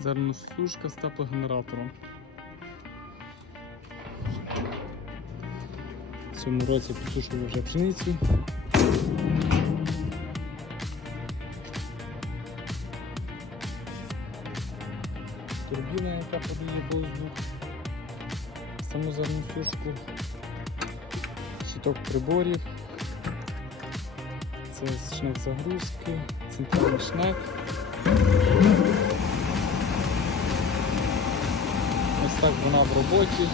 Зерносушка з теплогенератором. В цьому році підсушували вже пшеницю. Турбіна, яка подає воздух. Саму зерносушку. Щиток приборів. Це шнек загрузки, центральний шнек. Ось так вона в роботі.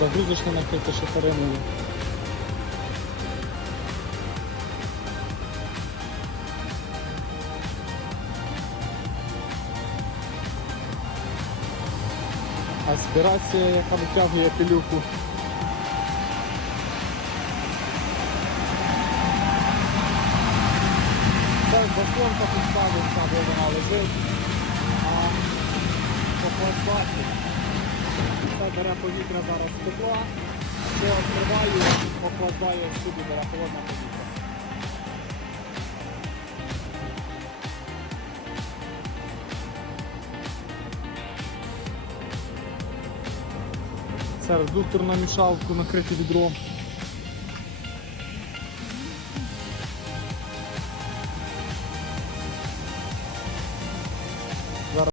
Загрузочна накрита шифериною. Аспірація, яка витягує пилюку. Заслонка поставився, де вона лежить. А поплатбаки. Це бере повітря зараз тепла. Що відкриваю, покладаю сюди бере холодне повітря. Це редуктор на мішалку накритий відром.